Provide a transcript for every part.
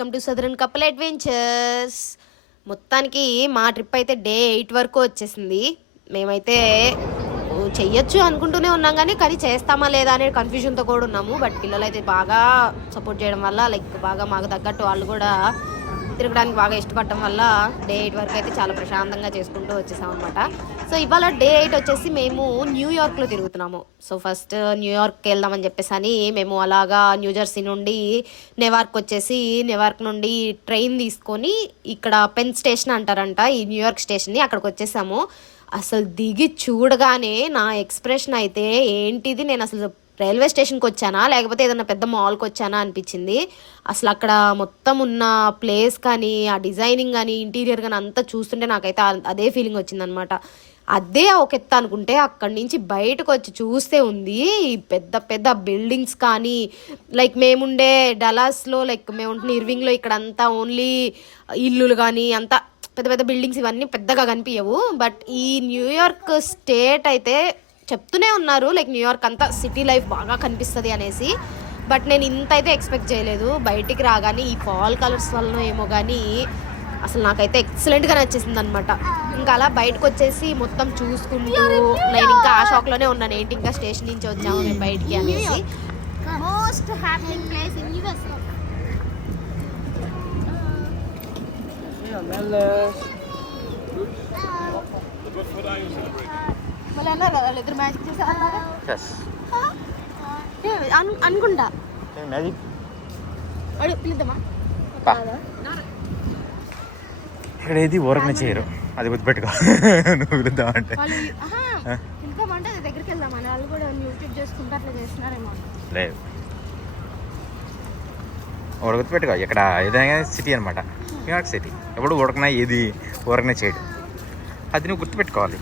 Welcome to southern couple adventures. మొత్తానికి మా trip అయితే డే 8 వరకు వచ్చేసింది. మేమైతే చెయ్యొచ్చు అనుకుంటూనే ఉన్నాం కానీ చేస్తామా లేదా అనే కన్ఫ్యూజన్తో కూడా ఉన్నాము. బట్ పిల్లలు అయితే బాగా సపోర్ట్ చేయడం వల్ల బాగా మాకు తగ్గట్టు వాళ్ళు కూడా తిరగడానికి బాగా ఇష్టపడటం వల్ల డే 8 వరకు అయితే చాలా ప్రశాంతంగా చేసుకుంటూ వచ్చేసాం అనమాట. సో ఇవాళ డే 8 వచ్చేసి మేము న్యూయార్క్లో తిరుగుతున్నాము. సో ఫస్ట్ న్యూయార్క్కి వెళ్దామని చెప్పేసి అని మేము అలాగా న్యూజెర్సీ నుండి నెవార్క్ వచ్చేసి నెవార్క్ నుండి ట్రైన్ తీసుకొని ఇక్కడ పెన్ స్టేషన్ అంటారంట ఈ న్యూయార్క్ స్టేషన్ని, అక్కడికి వచ్చేసాము. అసలు దిగి చూడగానే నా ఎక్స్ప్రెషన్ అయితే ఏంటిది, నేను అసలు రైల్వే స్టేషన్కి వచ్చానా లేకపోతే ఏదైనా పెద్ద మాల్కి వచ్చానా అనిపించింది. అసలు అక్కడ మొత్తం ఉన్న ప్లేస్ కానీ ఆ డిజైనింగ్ కానీ ఇంటీరియర్ కానీ అంతా చూస్తుంటే నాకైతే అదే ఫీలింగ్ వచ్చిందనమాట. అదే ఒక ఎత్తు అనుకుంటే అక్కడి నుంచి బయటకు వచ్చి చూస్తే ఉంది పెద్ద పెద్ద బిల్డింగ్స్ కానీ మేముండే డలాస్లో మేముంటున్న ఇర్వింగ్లో ఇక్కడ అంతా ఓన్లీ ఇల్లులు కానీ అంతా పెద్ద పెద్ద బిల్డింగ్స్ ఇవన్నీ పెద్దగా కనిపించవు. బట్ ఈ న్యూయార్క్ స్టేట్ అయితే చెప్తూనే ఉన్నారు న్యూయార్క్ అంతా సిటీ లైఫ్ బాగా కనిపిస్తుంది అనేసి. బట్ నేను ఇంత అయితే ఎక్స్పెక్ట్ చేయలేదు. బయటికి రాగానే ఈ ఫాల్ కలర్స్ వల్ల ఏమో కానీ అసలు నాకైతే ఎక్సలెంట్గా నచ్చేసింది అనమాట. ఇంకా అలా బయటకు వచ్చేసి మొత్తం చూసుకుంటూ నేను ఇంకా ఆ షాక్లోనే ఉన్నాను, ఏంటి ఇంకా స్టేషన్ నుంచి వచ్చాము మేము బయటికి అనేసి. Most happening place in USA. ఇద్దరు మ్యాజిక్ చేశారు అనుకుంటా. పిలుద్దామా? ఇక్కడ ఏది ఓరకనే చేయరు, అది గుర్తుపెట్టుకో. నువ్వు పిలుద్దామంటే పిలుద్దామంటే దగ్గరికి వెళ్దామని వాళ్ళు కూడా యూట్యూబ్ చేసుకుంటూ అట్లా చేస్తున్నారేమో. లేదు, ఒకటి గుర్తుపెట్టుకో, ఇక్కడ ఏదైనా సిటీ అనమాట న్యూయార్క్ సిటీ. ఎప్పుడు ఉడకనా ఏది ఓరకనే చేయడు, అది నువ్వు గుర్తుపెట్టుకోవాలి.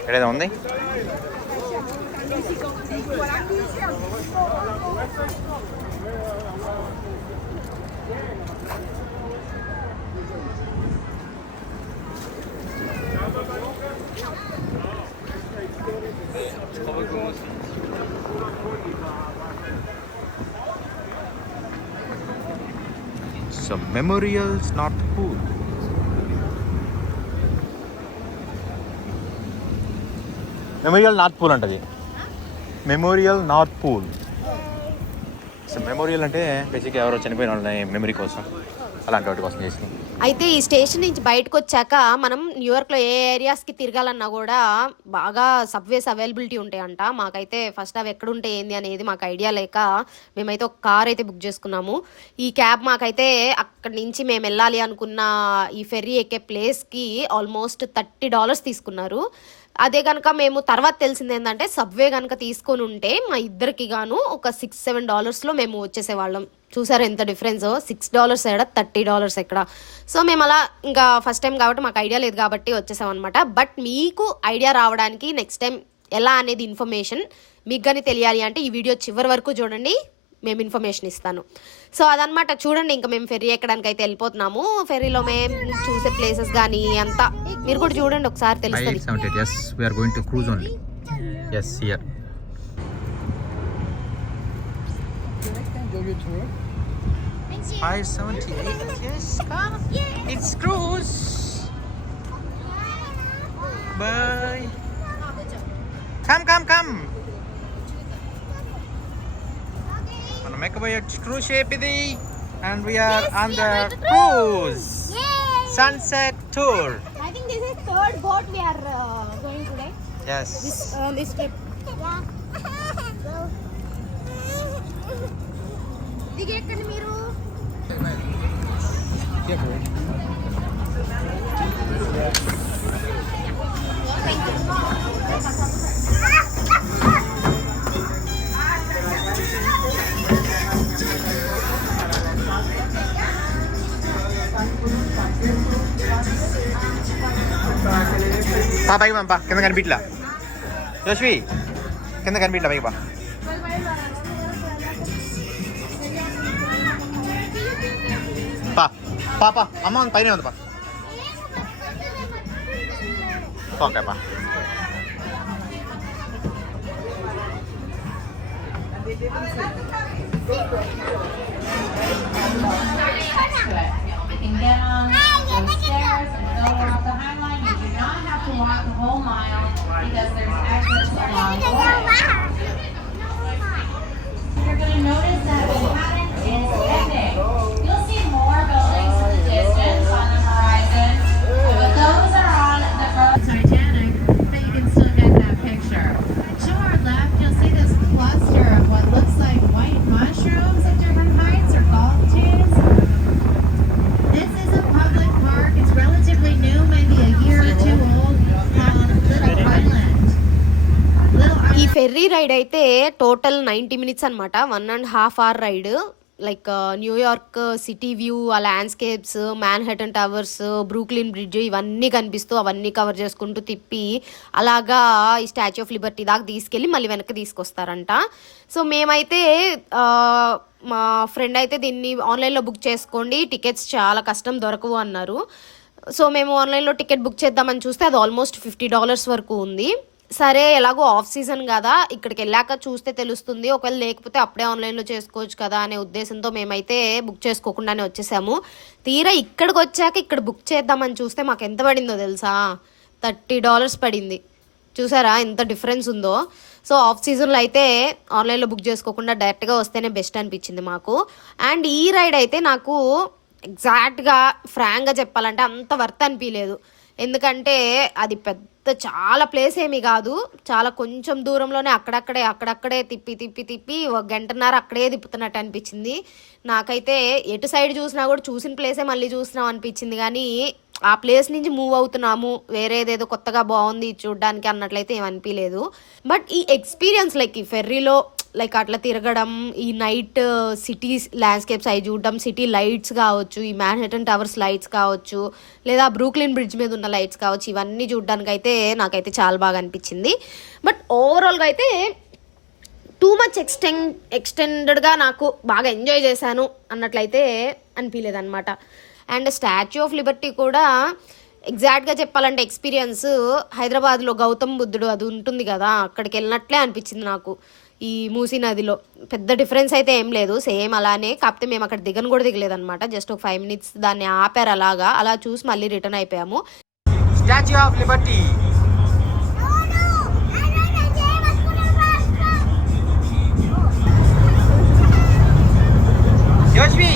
ఎక్కడేదో ఉంది. So Memorial's North Pool. Memorial North Pool అంటది. Memorial North Pool. So Memorial అంటే బేసిక్గా ఎవరో చనిపోయిన వాళ్ళని మెమరీ కోసం అలాంటి వాటి కోసం చేసి. అయితే ఈ స్టేషన్ నుంచి బయటకు వచ్చాక మనం న్యూయార్క్లో ఏ ఏరియాస్కి తిరగాలన్నా కూడా బాగా సబ్వేస్ అవైలబిలిటీ ఉంటాయంట. మాకైతే ఫస్ట్ అవి ఎక్కడుంటాయి ఏంది అనేది మాకు ఐడియా లేక మేమైతే ఒక కార్ అయితే బుక్ చేసుకున్నాము. ఈ క్యాబ్ మాకైతే అక్కడి నుంచి మేము వెళ్ళాలి అనుకున్న ఈ ఫెర్రీ ఎక్కే ప్లేస్కి ఆల్మోస్ట్ $30 తీసుకున్నారు. అదే కనుక మేము తర్వాత తెలిసింది ఏంటంటే సబ్వే కనుక తీసుకొని ఉంటే మా ఇద్దరికి గాను ఒక $6-7 మేము వచ్చేసేవాళ్ళం. చూసారు ఎంత డిఫరెన్స్, $6 ఎక్కడ $30 ఎక్కడ. సో మేము అలా ఇంకా ఫస్ట్ టైం కాబట్టి మాకు ఐడియా లేదు కాబట్టి వచ్చేసాం అనమాట. బట్ మీకు ఐడియా రావడానికి నెక్స్ట్ టైం ఎలా అనేది ఇన్ఫర్మేషన్ మీకు కానీ తెలియాలి అంటే ఈ వీడియో చివరి వరకు చూడండి, మేము ఇన్ఫర్మేషన్ ఇస్తాను. సో అదనమాట, చూడండి ఇంకా మేము ఫెర్రీ ఎక్కడానికి అయితే వెళ్ళిపోతున్నాము. ఫెర్రీలో మేము చూసే ప్లేసెస్ కానీ అంతా మీరు కూడా చూడండి ఒకసారి తెలుస్తుంది. Yes, we are going to cruise only. Yes, here. It's 578. Yes, come. It's cruise. Bye. Come. Make a way at cruise ship idi, and we are on the cruise. Yay! Sunset tour. I think this is third boat we are going today. Yes. This trip. దిగి ఎక్కండి మీరు. పైకి పంపా, కింద కనిపించలా. జోష్వి కింద కనిపించా పైకి బా. పాప అమ్మ పైన ఉంది పా. ఓకే పా. You can get on those stairs and go around the High Line. You do not have to walk the whole mile because there's access along the way. You're going to notice that the pattern is bending. You'll see more buildings in the distance on the horizon, but those are on the road. Titanic, but you can still get that picture. To our left, you'll see this cluster of what looks like white mushrooms at different heights or golf tees. This is a public park. It's relatively new, maybe a year or two old, called Little Island. ఈ ferry ride అయితే total 90 minutes అనమాట. 1.5 hour ride. Like New York city view, ఆ landscapes, Manhattan towers, Brooklyn bridge ఇవన్నీ కనిపిస్తూ అవన్నీ cover చేసుకుంటూ తిప్పి అలాగా ఈ స్టాచ్యూ ఆఫ్ లిబర్టీ దాకా తీసుకెళ్ళి మళ్ళీ వెనక్కి తీసుకొస్తారంట. సో మేమైతే మా ఫ్రెండ్ అయితే దీన్ని ఆన్లైన్లో బుక్ చేసుకోండి, టికెట్స్ చాలా కష్టం దొరకవు అన్నారు. సో మేము ఆన్లైన్లో టికెట్ బుక్ చేద్దామని చూస్తే అది ఆల్మోస్ట్ $50 వరకు ఉంది. సరే ఎలాగో ఆఫ్ సీజన్ కదా, ఇక్కడికి వెళ్ళాక చూస్తే తెలుస్తుంది, ఒకవేళ లేకపోతే అప్పుడే ఆన్లైన్లో చేసుకోవచ్చు కదా అనే ఉద్దేశంతో మేమైతే బుక్ చేసుకోకుండానే వచ్చేసాము. తీరా ఇక్కడికి వచ్చాక ఇక్కడ బుక్ చేద్దామని చూస్తే మాకు ఎంత పడిందో తెలుసా? $30 పడింది. చూసారా ఎంత డిఫరెన్స్ ఉందో. సో ఆఫ్ సీజన్లో అయితే ఆన్లైన్లో బుక్ చేసుకోకుండా డైరెక్ట్గా వస్తేనే బెస్ట్ అనిపించింది మాకు. అండ్ ఈ రైడ్ అయితే నాకు ఎగ్జాక్ట్గా ఫ్రాంక్గా చెప్పాలంటే అంత వర్త్ అనిపించలేదు. ఎందుకంటే అది పెద్ద చాలా ప్లేస్ ఏమీ కాదు, చాలా కొంచెం దూరంలోనే అక్కడక్కడే తిప్పి 1 గంటన్నర అక్కడే తిప్పుతున్నట్టు అనిపించింది. నాకైతే ఎటు సైడ్ చూసినా కూడా చూసిన ప్లేసే మళ్ళీ చూస్తున్నాం అనిపించింది, కానీ ఆ ప్లేస్ నుంచి మూవ్ అవుతున్నాము వేరేదేదో కొత్తగా బాగుంది చూడడానికి అన్నట్లయితే ఏమనిపించలేదు. బట్ ఈ ఎక్స్పీరియన్స్ లైక్ ఈ ఫెర్రీలో లైక్ అట్లా తిరగడం, ఈ నైట్ సిటీ ల్యాండ్స్కేప్స్ అవి చూడడం, సిటీ లైట్స్ కావచ్చు, ఈ మ్యాన్హాటన్ టవర్స్ లైట్స్ కావచ్చు, లేదా బ్రూక్లిన్ బ్రిడ్జ్ మీద ఉన్న లైట్స్ కావచ్చు, ఇవన్నీ చూడడానికి అయితే నాకైతే చాలా బాగా అనిపించింది. బట్ ఓవరాల్గా అయితే టూ మచ్ ఎక్స్టెండెడ్గా నాకు బాగా ఎంజాయ్ చేశాను అన్నట్లయితే అనిపించలేదు అనమాట. అండ్ స్టాచ్యూ ఆఫ్ లిబర్టీ కూడా ఎగ్జాక్ట్గా చెప్పాలంటే ఎక్స్పీరియన్స్ హైదరాబాద్లో గౌతమ్ బుద్ధుడు అది ఉంటుంది కదా, అక్కడికి వెళ్ళినట్లే అనిపించింది నాకు. ఈ మూసీ నదిలో పెద్ద డిఫరెన్స్ అయితే ఏం లేదు, సేమ్ అలానే. కాకపోతే మేము అక్కడ దిగను కూడా దిగలేదన్నమాట. జస్ట్ ఒక 5 minutes దాన్ని ఆపారు, అలా చూసి మళ్ళీ రిటర్న్ అయిపోయాము. Statue of Liberty Joshvi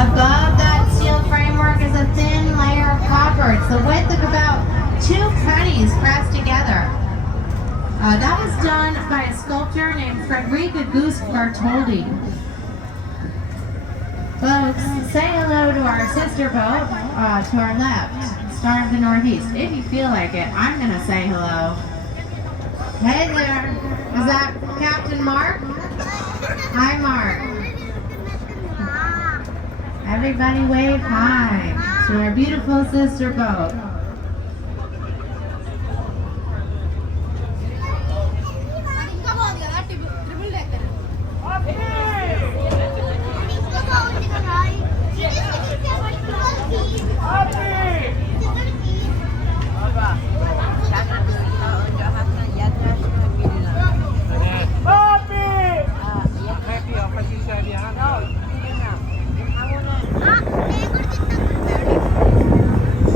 Above that steel framework is a thin layer of copper. It's the width of about 2 pennies pressed together. That was done by a sculptor named Frederica Goose Bartoldi. Folks, say hello to our sister boat to our left, Star of the Northeast. If you feel like it, I'm going to say hello. Hey there. Is that Captain Mark? Hi, Mark. Everybody wave hi to our beautiful sister boat.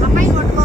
అమ్మాయి కొట్టుకో.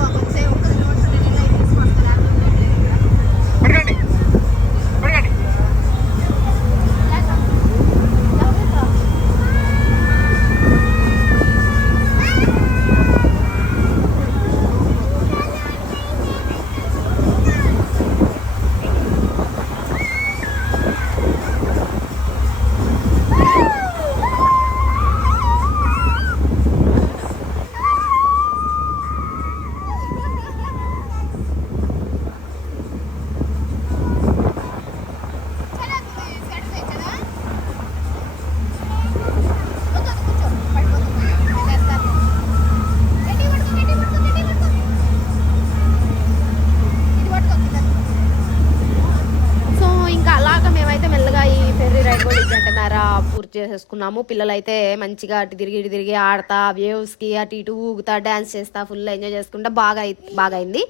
విహార పూర్తి చేసేసుకున్నాము. పిల్లలైతే మంచిగా అటు తిరిగి ఆడతా వేవ్స్కి అటు ఇటు ఊగుతా డ్యాన్స్ చేస్తా ఫుల్ ఎంజాయ్ చేసుకుంటా బాగా అయింది.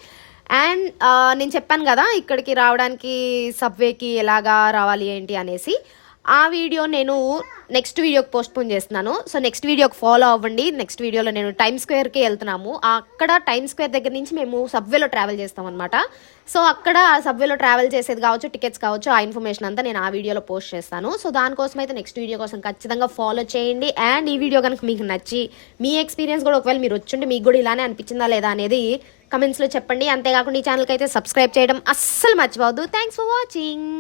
అండ్ నేను చెప్పాను కదా ఇక్కడికి రావడానికి సబ్వేకి ఎలాగా రావాలి ఏంటి అనేసి, ఆ వీడియో నేను నెక్స్ట్ వీడియోకి పోస్ట్పోన్ చేస్తున్నాను. సో నెక్స్ట్ వీడియోకి ఫాలో అవ్వండి. నెక్స్ట్ వీడియోలో నేను టైమ్ స్క్వేర్కి వెళ్తున్నాము. అక్కడ టైమ్ స్క్వేర్ దగ్గర నుంచి మేము సబ్వేలో ట్రావెల్ చేస్తాం అనమాట. సో అక్కడ సబ్వేలో ట్రావెల్ చేసేది కావచ్చు, టికెట్స్ కావచ్చు, ఆ ఇన్ఫర్మేషన్ అంతా నేను ఆ వీడియోలో పోస్ట్ చేస్తాను. సో దానికోసం అయితే నెక్స్ట్ వీడియో కోసం ఖచ్చితంగా ఫాలో చేయండి. అండ్ ఈ వీడియో కనుక మీకు నచ్చి మీ ఎక్స్పీరియన్స్ కూడా ఒకవేళ మీరు వచ్చుంటే మీకు కూడా ఇలానే అనిపించిందా లేదా అనేది కమెంట్స్లో చెప్పండి. అంతేకాకుండా ఈ ఛానల్కి అయితే సబ్స్క్రైబ్ చేయడం అస్సలు మర్చిపోవద్దు. Thanks for watching.